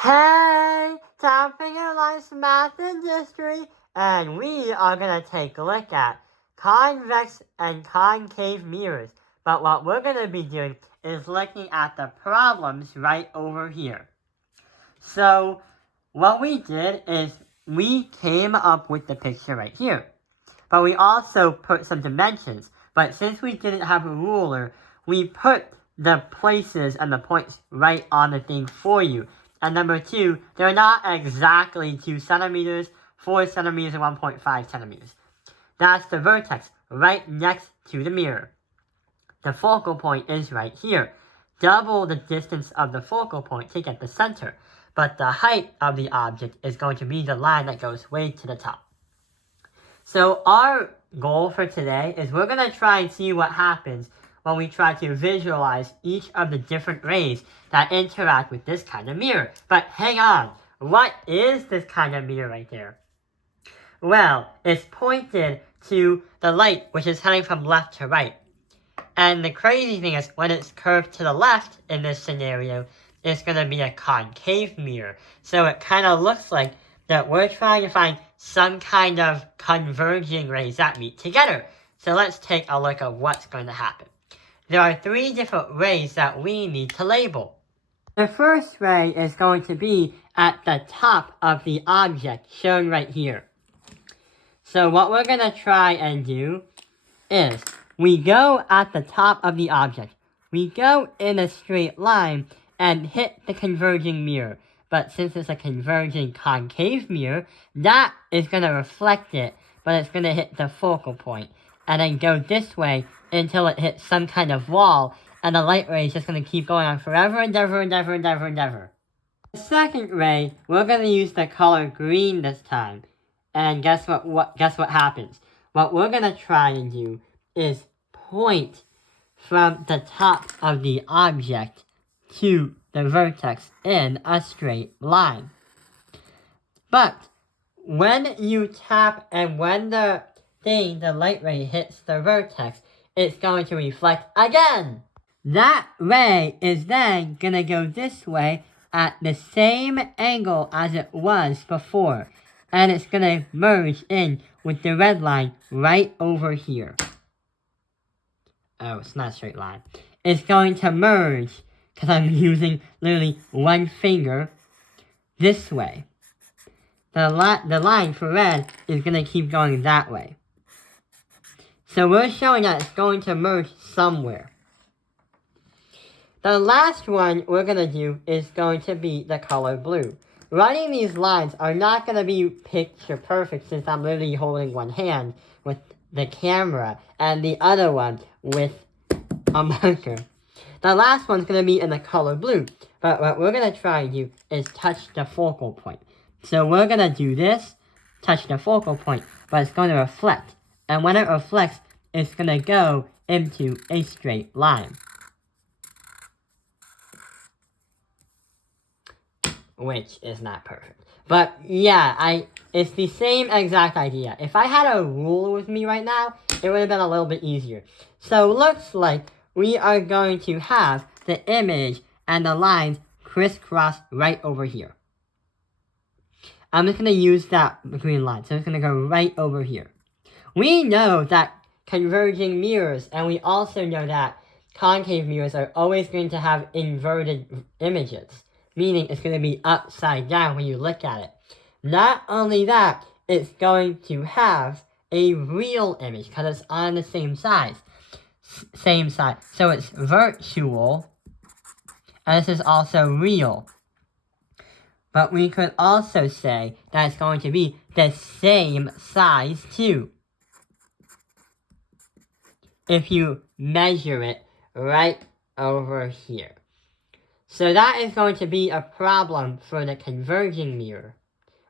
Hey, time for your life's math and history, and we are going to take a look at convex and concave mirrors. But what we're going to be doing is looking at the problems right over here. So, what we did is we came up with the picture right here. But we also put some dimensions. But since we didn't have a ruler, we put the places and the points right on the thing for you. And number two, they're not exactly 2 centimeters, 4 centimeters, and 1.5 centimeters. That's the vertex right next to the mirror. The focal point is right here. Double the distance of the focal point to get the center. But the height of the object is going to be the line that goes way to the top. So our goal for today is we're going to try and see what happens when we try to visualize each of the different rays that interact with this kind of mirror. But hang on, what is this kind of mirror right there? Well, it's pointed to the light, which is heading from left to right. And the crazy thing is, when it's curved to the left in this scenario, it's going to be a concave mirror. So it kind of looks like that we're trying to find some kind of converging rays that meet together. So let's take a look at what's going to happen. There are 3 different rays that we need to label. The first ray is going to be at the top of the object shown right here. So what we're going to try and do is we go at the top of the object. We go in a straight line and hit the converging mirror. But since it's a converging concave mirror, that is going to reflect it, but it's going to hit the focal point. And then go this way until it hits some kind of wall, and the light ray is just going to keep going on forever and ever and ever and ever and ever. The second ray, we're going to use the color green this time. And guess what happens? What we're going to try and do is point from the top of the object to the vertex in a straight line. But when you tap and when the light ray hits the vertex, it's going to reflect again. That ray is then going to go this way at the same angle as it was before. And it's going to merge in with the red line right over here. Oh, it's not a straight line. It's going to merge, because I'm using literally one finger, this way. The line for red is going to keep going that way. So we're showing that it's going to merge somewhere. The last one we're going to do is going to be the color blue. Running these lines are not going to be picture perfect since I'm literally holding one hand with the camera and the other one with a marker. The last one's going to be in the color blue, but what we're going to try and do is touch the focal point. So we're going to do this, touch the focal point, but it's going to reflect. And when it reflects, it's going to go into a straight line. Which is not perfect. But yeah, it's the same exact idea. If I had a ruler with me right now, it would have been a little bit easier. So looks like we are going to have the image and the lines crisscross right over here. I'm just going to use that green line. So it's going to go right over here. We know that converging mirrors, and we also know that concave mirrors are always going to have inverted images. Meaning it's going to be upside down when you look at it. Not only that, it's going to have a real image because it's on the same side. So it's virtual, and this is also real. But we could also say that it's going to be the same size too. If you measure it right over here. So that is going to be a problem for the converging mirror.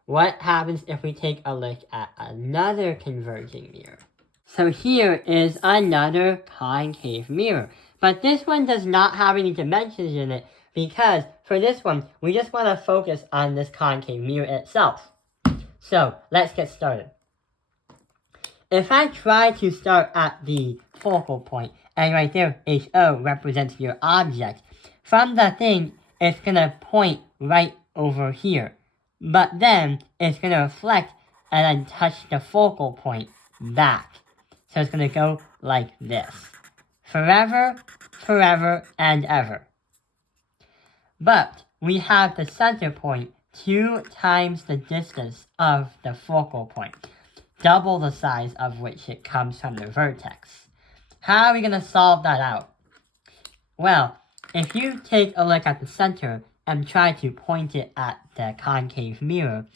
What happens if we take a look at another converging mirror? So here is another concave mirror. But this one does not have any dimensions in it because for this one, we just want to focus on this concave mirror itself. So let's get started. If I try to start at the focal point, and right there, HO represents your object, from the thing, it's going to point right over here. But then it's going to reflect and then touch the focal point back. So it's going to go like this. Forever, forever, and ever. But we have the center point 2 times the distance of the focal point, double the size of which it comes from the vertex. How are we going to solve that out? Well, if you take a look at the center and try to point it at the concave mirror,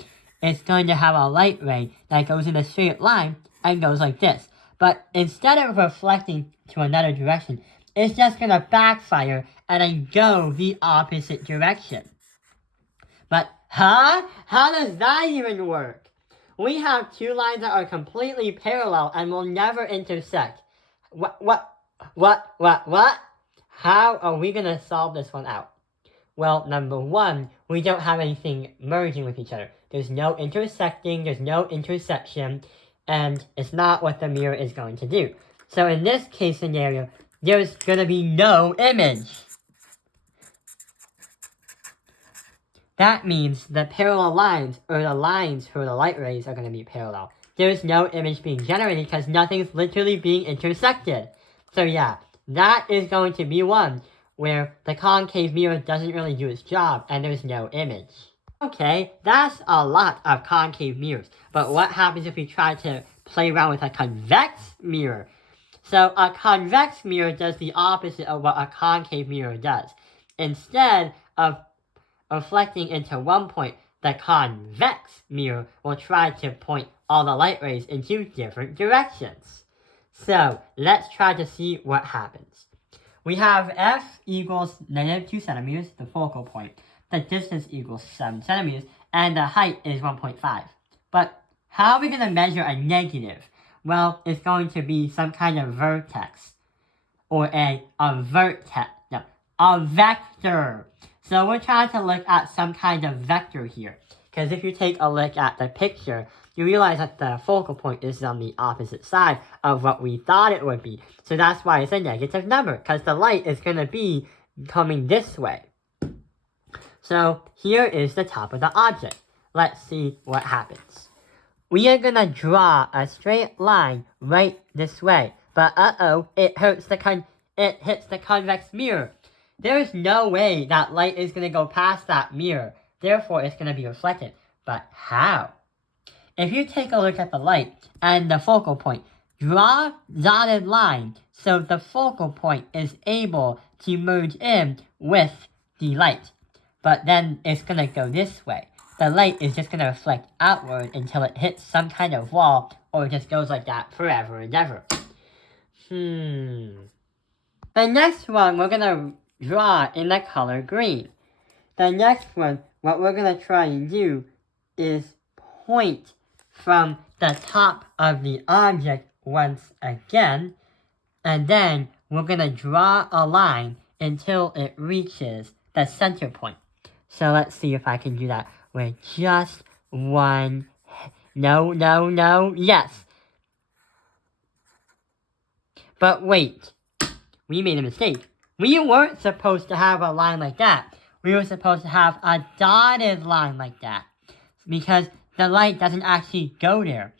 it's going to have a light ray that goes in a straight line and goes like this. But instead of reflecting to another direction, it's just going to backfire and then go the opposite direction. But, how does that even work? We have 2 lines that are completely parallel and will never intersect. What? How are we going to solve this one out? Well, number 1, we don't have anything merging with each other. There's no intersecting, there's no intersection, and it's not what the mirror is going to do. So in this case scenario, there's going to be no image. That means the parallel lines, or the lines for the light rays, are going to be parallel. There's no image being generated because nothing's literally being intersected. So yeah, that is going to be one where the concave mirror doesn't really do its job and there's no image. Okay, that's a lot of concave mirrors. But what happens if we try to play around with a convex mirror? So a convex mirror does the opposite of what a concave mirror does. Instead of reflecting into one point, the convex mirror will try to point all the light rays into different directions. So let's try to see what happens. We have f equals -2 centimeters, the focal point. The distance equals 7 centimeters, and the height is 1.5. But how are we going to measure a negative? Well, it's going to be some kind of vertex, or a vector. So we're trying to look at some kind of vector here. Because if you take a look at the picture, you realize that the focal point is on the opposite side of what we thought it would be. So that's why it's a negative number, because the light is going to be coming this way. So here is the top of the object. Let's see what happens. We are going to draw a straight line right this way. But it hits the convex mirror. There is no way that light is going to go past that mirror. Therefore, it's going to be reflected. But how? If you take a look at the light and the focal point, draw dotted line so the focal point is able to merge in with the light. But then it's going to go this way. The light is just going to reflect outward until it hits some kind of wall, or it just goes like that forever and ever. The next one we're going to draw in the color green. The next one, what we're going to try and do is point from the top of the object once again, and then we're going to draw a line until it reaches the center point. So let's see if I can do that with just one. No, yes. But wait, we made a mistake. We weren't supposed to have a line like that. We were supposed to have a dotted line like that, because the light doesn't actually go there.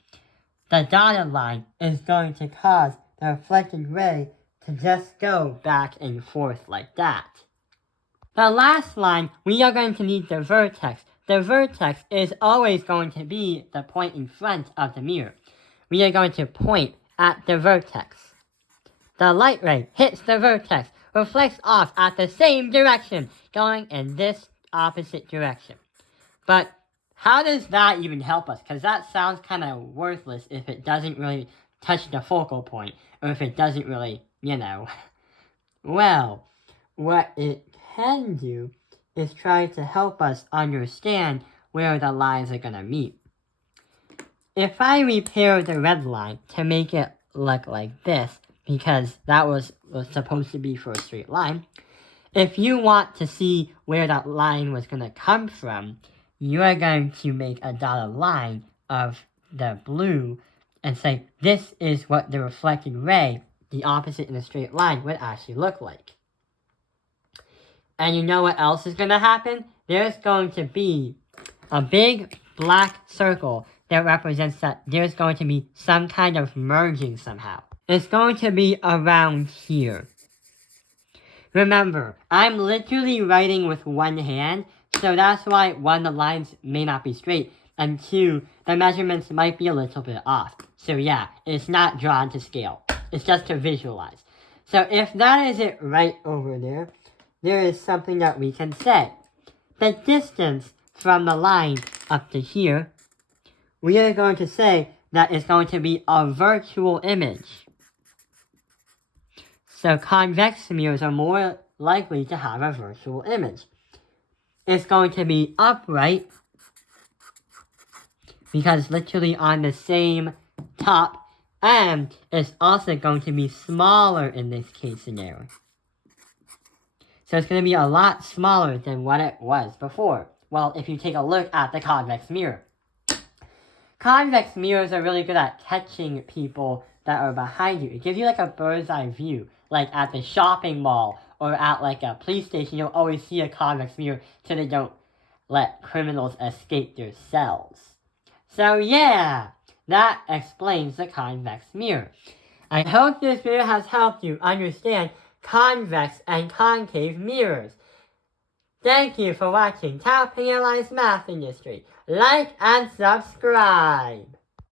The dotted line is going to cause the reflected ray to just go back and forth like that. The last line, we are going to need the vertex. The vertex is always going to be the point in front of the mirror. We are going to point at the vertex. The light ray hits the vertex, reflects off at the same direction, going in this opposite direction. But how does that even help us? Because that sounds kind of worthless if it doesn't really touch the focal point, or if it doesn't really, Well, what it can do is try to help us understand where the lines are going to meet. If I repair the red line to make it look like this, because that was supposed to be for a straight line, if you want to see where that line was going to come from, you are going to make a dotted line of the blue and say, this is what the reflected ray, the opposite in a straight line, would actually look like. And you know what else is going to happen? there's going to be a big black circle that represents that there's going to be some kind of merging somehow. It's going to be around here. Remember, I'm literally writing with one hand, so that's why one, the lines may not be straight, and two, the measurements might be a little bit off. So yeah, it's not drawn to scale. It's just to visualize. So if that is it right over there, there is something that we can say. The distance from the line up to here, we are going to say that it's going to be a virtual image. So convex mirrors are more likely to have a virtual image. It's going to be upright because literally on the same top, and it's also going to be smaller in this case scenario. So it's going to be a lot smaller than what it was before. Well, if you take a look at the convex mirror. Convex mirrors are really good at catching people that are behind you. It gives you like a bird's eye view. Like at the shopping mall or at like a police station, you'll always see a convex mirror so they don't let criminals escape their cells. So yeah, that explains the convex mirror. I hope this video has helped you understand convex and concave mirrors. Thank you for watching Top Penalized Math Industry. Like and subscribe.